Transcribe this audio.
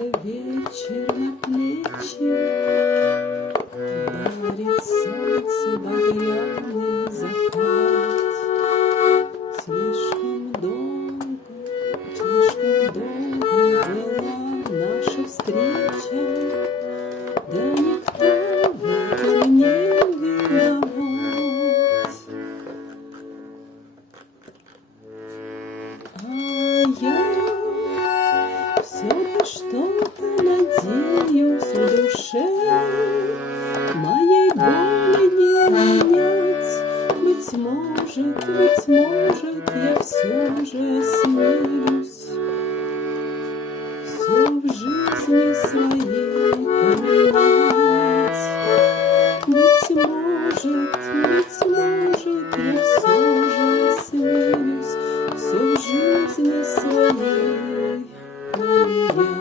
солнце вечер на плечи, дарит солнце багряный закат. Слишком долго была наша встреча, да никто в этом не виноват. А я все на что-то надеюсь в душе, моей боли не менять. Быть может, я все же осмелюсь все в жизни своей поменять. Быть может, я все же осмелюсь все в жизни своей поменять.